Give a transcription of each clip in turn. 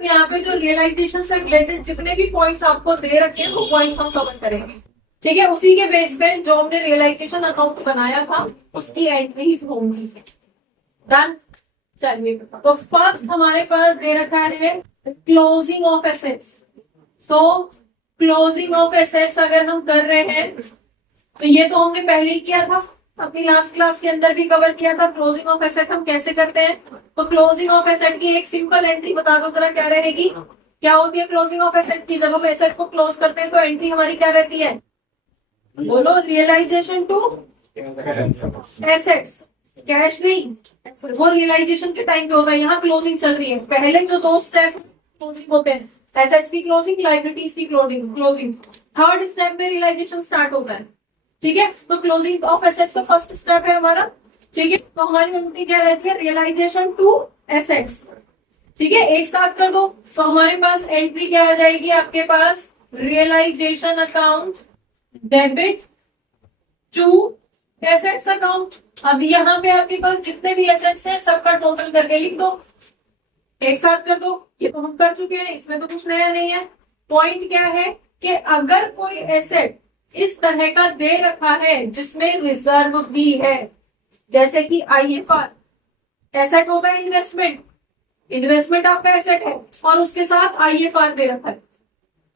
तो यहाँ पे जो रियलाइजेशन से रिलेटेड जितने भी पॉइंट्स आपको दे रखे हैं वो पॉइंट्स हम कवर करेंगे। ठीक है, उसी के बेस पे जो हमने रियलाइजेशन अकाउंट बनाया था उसकी एंट्रीज होंगी। डन। चलिए, तो फर्स्ट हमारे पास दे रखा है closing of assets. So closing of assets अगर हम कर रहे हैं तो ये तो हमने पहले ही किया था, अपनी लास्ट क्लास के अंदर भी कवर किया था। क्लोजिंग ऑफ एसेट हम कैसे करते हैं, तो क्लोजिंग ऑफ एसेट की एक सिंपल एंट्री बता दो जरा, क्या रहेगी, क्या होती है क्लोजिंग ऑफ एसेट की। जब हम एसेट को क्लोज करते हैं तो एंट्री हमारी क्या रहती है, बोलो, रियलाइजेशन टू एसेट्स। कैश नहीं, वो रियलाइजेशन के टाइम पे होता है, यहाँ क्लोजिंग चल रही है। पहले जो दो स्टेप क्लोजिंग होते हैं, एसेट्स की क्लोजिंग, लाइबिलिटीज की क्लोजिंग। थर्ड स्टेप में रियलाइजेशन स्टार्ट होता है। ठीक है, तो क्लोजिंग ऑफ एसेट्स का फर्स्ट स्टेप है हमारा। ठीक है, तो हमारी एंट्री क्या रहती है, रियलाइजेशन टू एसेट्स। ठीक है, एक साथ कर दो तो हमारे पास एंट्री क्या आ जाएगी आपके पास, realisation account debit to assets account. अब यहाँ पे आपके पास जितने भी एसेट्स हैं सबका टोटल करके लिख दो, एक साथ कर दो। ये तो हम कर चुके हैं, इसमें तो कुछ नया नहीं है। पॉइंट क्या है कि अगर कोई एसेट इस तरह का दे रखा है जिसमें रिजर्व भी है, जैसे कि आईएफआर, एसेट होता है इन्वेस्टमेंट, इन्वेस्टमेंट आपका एसेट है और उसके साथ आईएफआर दे रखा है।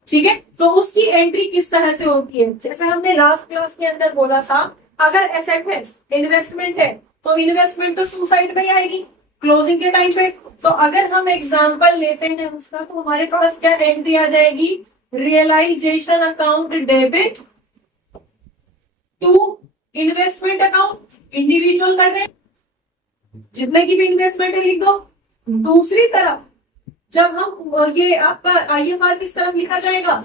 ठीक है, तो उसकी एंट्री किस तरह से होती है, जैसे हमने लास्ट क्लास के अंदर बोला था, अगर एसेट है, इन्वेस्टमेंट है, तो इन्वेस्टमेंट तो टू साइड में आएगी क्लोजिंग के टाइम पे। तो अगर हम एग्जांपल लेते हैं उसका, तो हमारे पास क्या एंट्री आ जाएगी, realisation account debit to investment account. Individual कर रहे हैं, जितने की भी इन्वेस्टमेंट है लिख दो। दूसरी तरफ जब हम ये आपका आईएफआर किस तरफ लिखा जाएगा,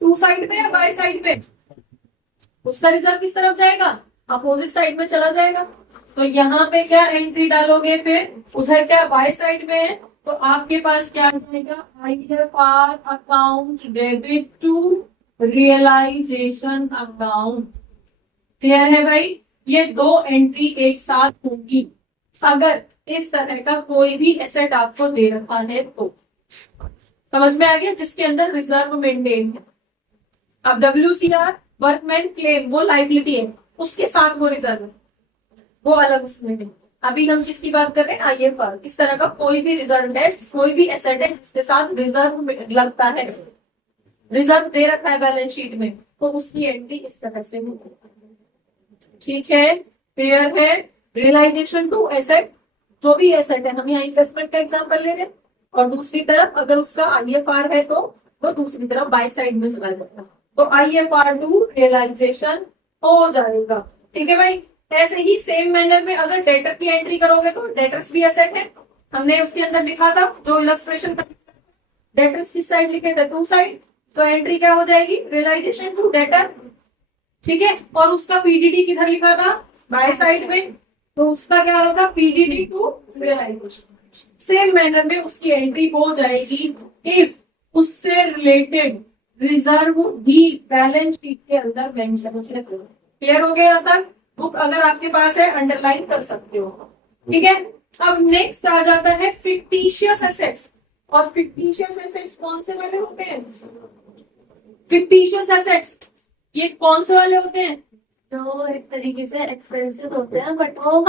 टू साइड में या बाय साइड में, उसका रिजर्व किस तरफ जाएगा, अपोजिट साइड में चला जाएगा। तो यहाँ पे क्या एंट्री डालोगे, फिर उधर क्या बाय साइड में है, तो आपके पास क्या जाएगा, IFR account debit to realisation account. Clear है भाई, ये दो एंट्री एक साथ होगी अगर इस तरह का कोई भी एसेट आपको दे रखा है तो। समझ में आ गया, जिसके अंदर रिजर्व मेंटेन है। अब WCR वर्कमैन क्लेम वो लाइबिलिटी है, उसके साथ वो रिजर्व है, वो अलग उसमें है। अभी हम किसकी बात कर रहे हैं, आईएफआर। इस तरह का कोई भी रिजर्व है, कोई भी एसेट है जिसके साथ रिजर्व लगता है, रिजर्व दे रखा है बैलेंस शीट में, तो उसकी एंट्री इस तरह से होगी। ठीक है, क्लियर है। रियलाइजेशन टू एसेट, जो भी एसेट है, हम यहाँ इन्वेस्टमेंट का एग्जांपल ले रहे हैं, और दूसरी तरफ अगर उसका आईएफआर है तो वो दूसरी तरफ बाय साइड में चला जाएगा, तो आईएफआर टू रियलाइजेशन हो जाएगा। ठीक है भाई, ऐसे ही सेम मैनर में अगर डेटर की एंट्री करोगे तो डेटर्स भी एसेट है, हमने उसके अंदर लिखा था जो इलस्ट्रेशन, डेटर्स किस साइड लिखे थे, टू साइड, तो एंट्री क्या हो जाएगी, रियलाइजेशन टू डेटर। ठीक है, और उसका पीडीडी किधर लिखा था, बाय साइड में, तो उसका क्या होगा, PDD to realisation. Same manner में उसकी एंट्री हो जाएगी इफ उससे रिलेटेड रिजर्व भी बैलेंस शीट के अंदर मेंशन है। क्लियर हो गया यहाँ तक, बुक अगर आपके पास है अंडरलाइन कर सकते हो। ठीक है, अब नेक्स्ट आ जाता है फिक्टिशियस एसेट्स। और फिक्टिशियस एसेट्स कौन से वाले होते हैं, फिक्टिशियस एसेट्स ये कौन से वाले होते हैं, जो एक तरीके से एक्सपेंसिव होते हैं बट वो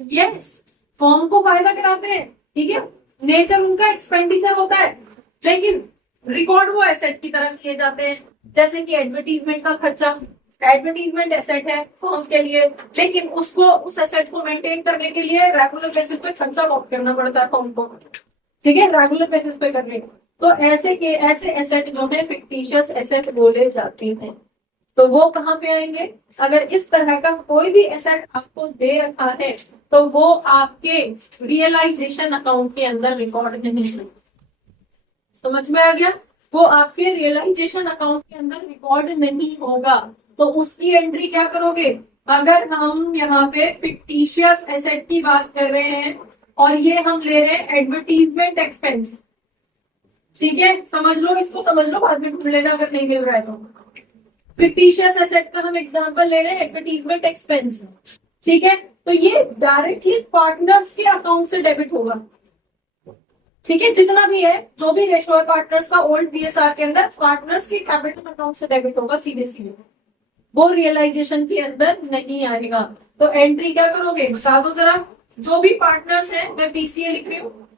यस फॉर्म को फायदा कराते हैं। ठीक है, नेचर उनका एक्सपेंडिचर होता है, लेकिन रिकॉर्ड वो एसेट की तरह किए जाते हैं, जैसे कि एडवर्टीजमेंट का खर्चा। एडवर्टीजमेंट एसेट है फॉर्म के लिए, लेकिन उसको उस एसेट को मेंटेन करने के लिए रेगुलर बेसिस पे खर्चा ऑफ करना पड़ता है फॉर्म को। ठीक है, रेगुलर बेसिस पे करने, तो ऐसे एसेट जो है फिक्टिशियस एसेट बोले जाते हैं। तो वो कहाँ पे आएंगे, अगर इस तरह का कोई भी एसेट आपको दे रखा है तो वो आपके रियलाइजेशन अकाउंट के अंदर रिकॉर्ड नहीं है। समझ में आ गया, वो आपके रियलाइजेशन अकाउंट के अंदर रिकॉर्ड नहीं होगा। तो उसकी एंट्री क्या करोगे, अगर हम यहाँ पे फिक्टिशियस एसेट की बात कर रहे हैं और ये हम ले रहे हैं एडवर्टीजमेंट एक्सपेंस। ठीक है, समझ लो, इसको समझ लो, बाद में ढूंढ लेना अगर नहीं मिल रहा है तो। फिक्टिशियस एसेट का हम एग्जांपल ले रहे हैं एडवर्टीजमेंट एक्सपेंस। ठीक है, तो ये डायरेक्टली पार्टनर्स के अकाउंट से डेबिट होगा। ठीक है, जितना भी है, जो भी रेशो है पार्टनर्स का ओल्ड बीएसआर के अंदर, पार्टनर्स के कैपिटल अकाउंट से डेबिट होगा सीधे सीधे, वो रियलाइजेशन के अंदर नहीं आएगा। तो एंट्री क्या करोगे बता दो जरा। जो भी पार्टनर्स है, मैं पीसीए लिख रही हूँ,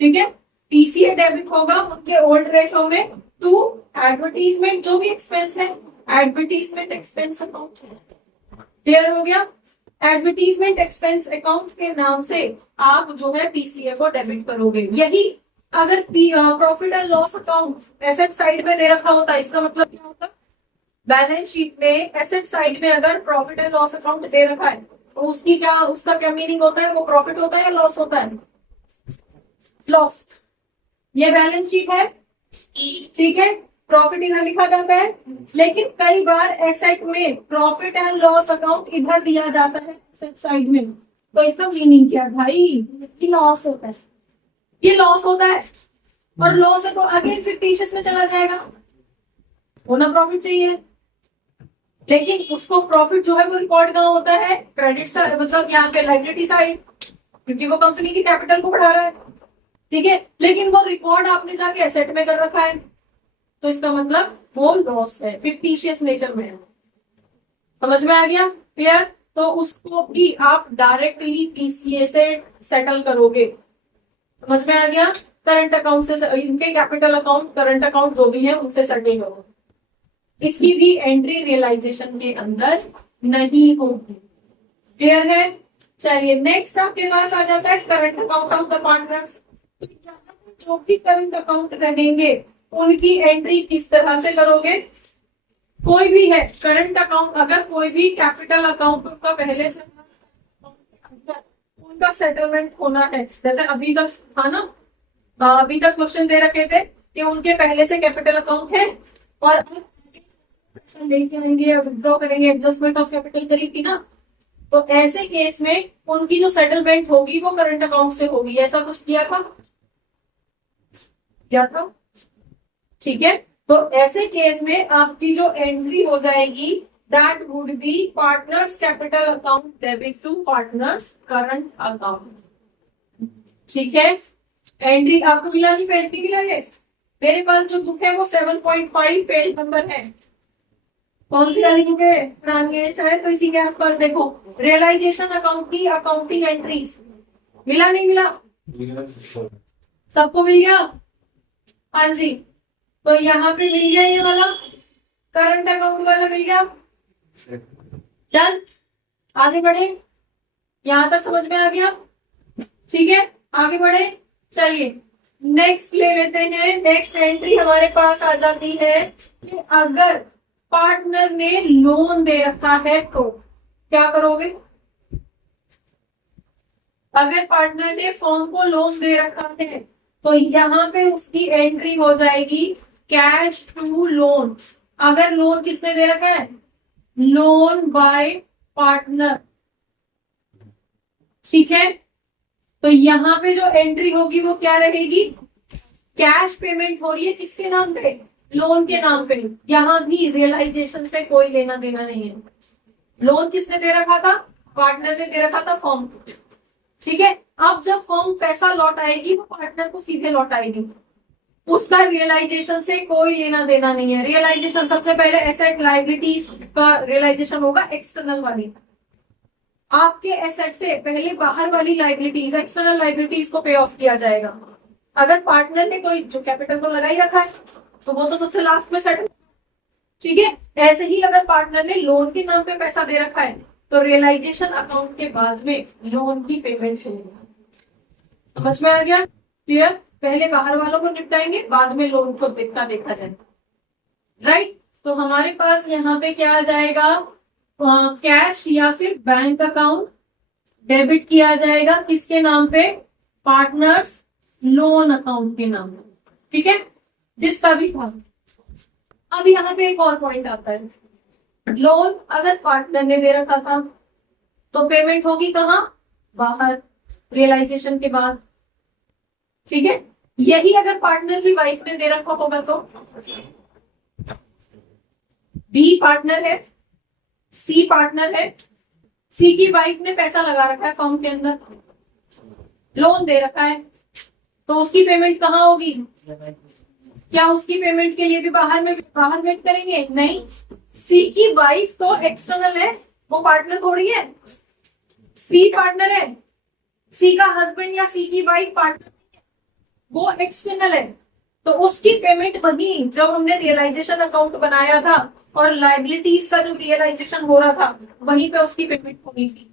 ठीक है, पीसीए डेबिट होगा उनके ओल्ड रेशो में टू एडवर्टीजमेंट, जो भी एक्सपेंस है एडवर्टीजमेंट एक्सपेंस अकाउंट। क्लियर हो गया? एडवर्टीजमेंट एक्सपेंस अकाउंट के नाम से आप जो है पीसीए को डेबिट करोगे। यही अगर profit and loss account asset side में दे रखा होता, इसका मतलब क्या होता, बैलेंस शीट में एसेट साइड में अगर प्रॉफिट एंड लॉस अकाउंट दे रखा है तो उसका क्या मीनिंग होता है, वो प्रॉफिट होता है या लॉस होता है? लॉस। ये बैलेंस शीट है, ठीक है, प्रॉफिट इधर लिखा जाता है, लेकिन कई बार एसेट में प्रॉफिट एंड लॉस अकाउंट इधर दिया जाता है एसेट साइड में, तो इसका मीनिंग क्या है भाई? ये लॉस होता है, ये लॉस होता है, और लॉस है तो अगेन फिक्टिशियस में चला जाएगा, होना प्रॉफिट चाहिए, लेकिन उसको प्रॉफिट जो है वो रिकॉर्ड कहाँ होता है? क्रेडिट साइड, मतलब यहाँ पे लायबिलिटी साइड, क्योंकि वो कंपनी की कैपिटल को बढ़ा रहा है, ठीक है, लेकिन वो रिकॉर्ड आपने जाके एसेट में कर रखा है, तो इसका मतलब वो लॉस है, फिक्टिशियस नेचर में है। समझ में आ गया? क्लियर? तो उसको भी आप डायरेक्टली पीसीए से सेटल करोगे। समझ में आ गया? करंट अकाउंट से, इनके कैपिटल अकाउंट, करंट अकाउंट जो भी है उनसे सेटल करोगे। इसकी भी एंट्री रियलाइजेशन के अंदर नहीं होगी। क्लियर है? चलिए नेक्स्ट आपके पास आ जाता है current account of the partners. जो भी करंट अकाउंट रहेंगे उनकी एंट्री किस तरह से करोगे? कोई भी है करंट अकाउंट, अगर कोई भी कैपिटल अकाउंट का पहले से उनका सेटलमेंट होना है, जैसे अभी तक था ना, अभी तक क्वेश्चन दे रखे थे कि उनके पहले से कैपिटल अकाउंट है और लेके आएंगे, विड्रॉ करेंगे, एडजस्टमेंट ऑफ कैपिटल करी थी ना, तो ऐसे केस में उनकी जो सेटलमेंट होगी वो करंट अकाउंट से होगी। ऐसा कुछ किया था, क्या था? ठीक है, तो ऐसे केस में आपकी जो एंट्री हो जाएगी that would be partners capital account debit to partners current account. ठीक है, एंट्री आपको मिला नहीं, पेज नहीं मिला है? मेरे पास जो बुक है वो 7.5 पेज नंबर है। कौन सी वाली बुक है? प्राणेश है, तो इसी के आसपास देखो रियलाइजेशन अकाउंट की अकाउंटिंग एंट्रीज। मिला नहीं मिला? सबको मिल गया? हाँ जी, तो यहाँ पे मिल गया, ये वाला करंट अकाउंट वाला मिल गया। डन, आगे बढ़े, यहां तक समझ में आ गया? ठीक है, आगे बढ़े। चलिए नेक्स्ट ले लेते हैं। नेक्स्ट एंट्री हमारे पास आ जाती है कि अगर पार्टनर ने लोन दे रखा है तो क्या करोगे? अगर पार्टनर ने फर्म को लोन दे रखा है तो यहाँ पे उसकी एंट्री हो जाएगी कैश टू लोन। अगर लोन किसने दे रखा है? Loan by partner. ठीक है, तो यहाँ पे जो एंट्री होगी वो क्या रहेगी? कैश पेमेंट हो रही है किसके नाम पे? लोन के नाम पे। यहाँ भी रियलाइजेशन से कोई लेना देना नहीं है। लोन किसने दे रखा था? पार्टनर ने दे रखा था फर्म को। ठीक है, अब जब फर्म पैसा लौटाएगी वो पार्टनर को सीधे लौटाएगी, उसका रियलाइजेशन से कोई लेना देना नहीं है। रियलाइजेशन सबसे पहले एसेट लायबिलिटीज का रियलाइजेशन होगा, एक्सटर्नल वाली। आपके एसेट से पहले बाहर वाली लायबिलिटीज, एक्सटर्नल लायबिलिटीज को पे ऑफ किया जाएगा। अगर पार्टनर ने कोई जो कैपिटल को लगा ही रखा है तो वो तो सबसे लास्ट में सेटल। ठीक है, ऐसे ही अगर पार्टनर ने लोन के नाम पे पैसा दे रखा है तो रियलाइजेशन अकाउंट के बाद में लोन की पेमेंट होगी। समझ में आ गया? क्लियर? पहले बाहर वालों को निपटाएंगे, बाद में लोन को देखा जाएगा। राइट, तो हमारे पास यहाँ पे क्या आ जाएगा? कैश या फिर बैंक अकाउंट डेबिट किया जाएगा किसके नाम पे? पार्टनर्स लोन अकाउंट के नाम पे। ठीक है, जिसका भी था। अब यहाँ पे एक और पॉइंट आता है, लोन अगर पार्टनर ने दे रखा था तो पेमेंट होगी कहाँ? बाहर, रियलाइजेशन के बाद। ठीक है, यही अगर पार्टनर की वाइफ ने दे रखा होगा तो बी पार्टनर है, सी पार्टनर है, सी की वाइफ ने पैसा लगा रखा है फर्म के अंदर, लोन दे रखा है, तो उसकी पेमेंट कहाँ होगी? क्या उसकी पेमेंट के लिए भी बाहर वेट करेंगे? नहीं। सी की वाइफ तो एक्सटर्नल है, वो पार्टनर थोड़ी है। सी पार्टनर है, सी का हस्बैंड या सी की वाइफ पार्टनर, वो एक्सटर्नल है। तो उसकी पेमेंट वही जब हमने रियलाइजेशन अकाउंट बनाया था और लाइबिलिटीज का जब रियलाइजेशन हो रहा था वहीं पे उसकी पेमेंट होनी थी।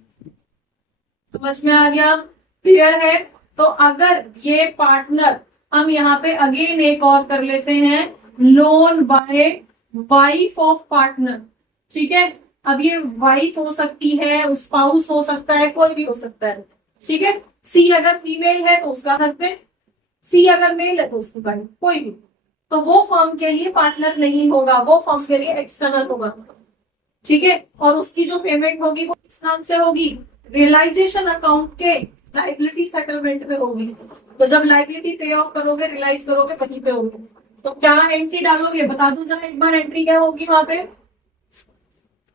समझ में आ गया? क्लियर है? तो अगर ये पार्टनर, हम यहाँ पे अगेन एक और कर लेते हैं, loan by wife of partner. ठीक है, अब ये वाइफ हो सकती है, स्पाउस हो सकता है, कोई भी हो सकता है। ठीक है, सी अगर फीमेल है तो उसका हस्बैंड, सी अगर मेल है तो उसकी वाइफ, कोई भी। तो वो फर्म के लिए पार्टनर नहीं होगा, वो फर्म के लिए एक्सटर्नल होगा। ठीक है, और उसकी जो पेमेंट होगी वो किस नाम से होगी? रियलाइजेशन अकाउंट के लाइबिलिटी सेटलमेंट पे होगी। तो जब लाइबिलिटी पे ऑफ करोगे, रियलाइज करोगे, वहीं पे होगी। तो क्या एंट्री डालोगे? बता दो जरा एक बार, एंट्री क्या होगी वहां पे?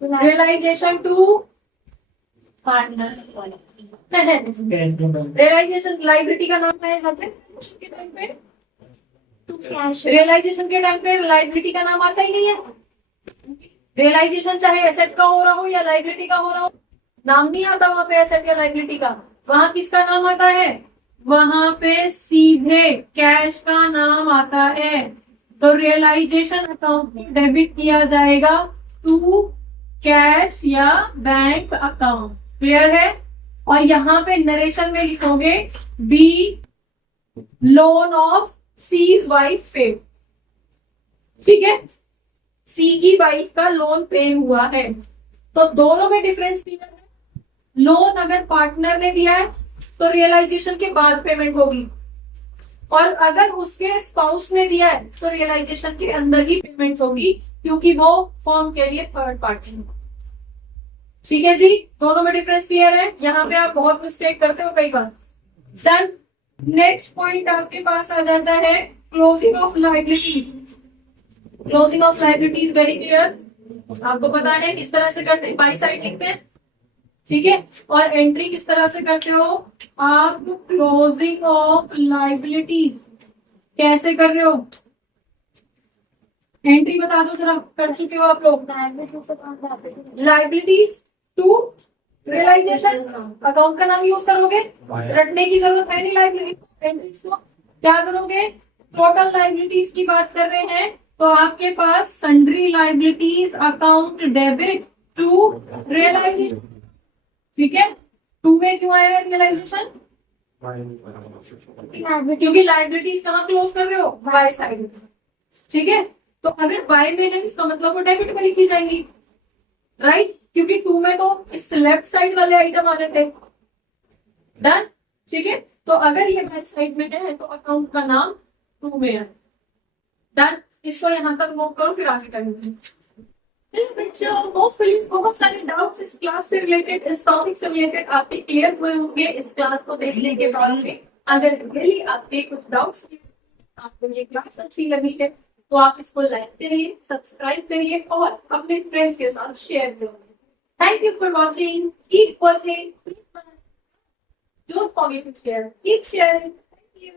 Realisation to partner. Realisation liability का नाम क्या है यहाँ पे? के टाइम पे रियलाइजेशन के टाइम पे लाइबिलिटी का नाम आता ही नहीं है। रियलाइजेशन चाहे एसेट का हो रहा हो या लाइबिलिटी का हो रहा हो, नाम नहीं आता वहां पे एसेट या लाइबिलिटी का। वहां किसका नाम आता है? वहां पे सीधे कैश का नाम आता है। तो रियलाइजेशन अकाउंट में डेबिट किया जाएगा टू कैश या बैंक अकाउंट। क्लियर है? और यहाँ पे नरेशन में लिखोगे B loan of C's wife पे। ठीक है, सी की वाइफ का लोन पे हुआ है। तो दोनों में डिफरेंस क्लियर है। लोन अगर पार्टनर ने दिया है तो रियलाइजेशन के बाद पेमेंट होगी, और अगर उसके स्पाउस ने दिया है तो रियलाइजेशन के अंदर ही पेमेंट होगी, क्योंकि वो फर्म के लिए थर्ड पार्टी है। ठीक है जी, दोनों में डिफरेंस क्लियर है? यहाँ पे आप बहुत मिस्टेक करते हो कई बार। डन। नेक्स्ट पॉइंट आपके पास आ जाता है closing of liabilities. Closing of liabilities very clear, आपको पता है किस तरह से करते हैं, बाई साइड लिखते हैं। ठीक है, और एंट्री किस तरह से करते हो आप? क्लोजिंग ऑफ लाइबिलिटीज कैसे कर रहे हो? एंट्री बता दो जरा, कर चुके हो आप लोग? लाइबिलिटीज टू रियलाइजेशन अकाउंट का नाम यूज करोगे, रटने की जरूरत है नहीं। लाइबिलिटी एंट्रीज को क्या करोगे? टोटल लाइबिलिटीज की बात कर रहे हैं तो आपके पास sundry liabilities account debit to realisation. ठीक है, टू में क्यों आया है रियलाइजेशन? क्योंकि लाइबिलिटीज कहाँ क्लोज कर रहे हो? By side. ठीक है, तो अगर बाय में है इसका मतलब वो डेबिट में लिखी जाएंगी, राइट? क्योंकि टू में तो इस लेफ्ट साइड वाले आइटम आ रहे थे। डन। ठीक है, तो अगर ये राइट साइड में है तो अकाउंट का नाम टू में है। डन। इसको यहां तक मूव करो, फिर आगे करेंगे। बच्चों होपफुली बहुत सारे डाउट्स इस क्लास से रिलेटेड, इस टॉपिक से रिलेटेड आपके क्लियर हुए होंगे इस क्लास को देखने के बाद में। अगर रियली आपके कुछ डाउट्स, आपको ये क्लास अच्छी लगी है तो आप इसको लाइक करिए, सब्सक्राइब करिए और अपने फ्रेंड्स के साथ शेयर करिए। Thank you for watching. Keep watching. Don't forget to share. Keep sharing. Thank you.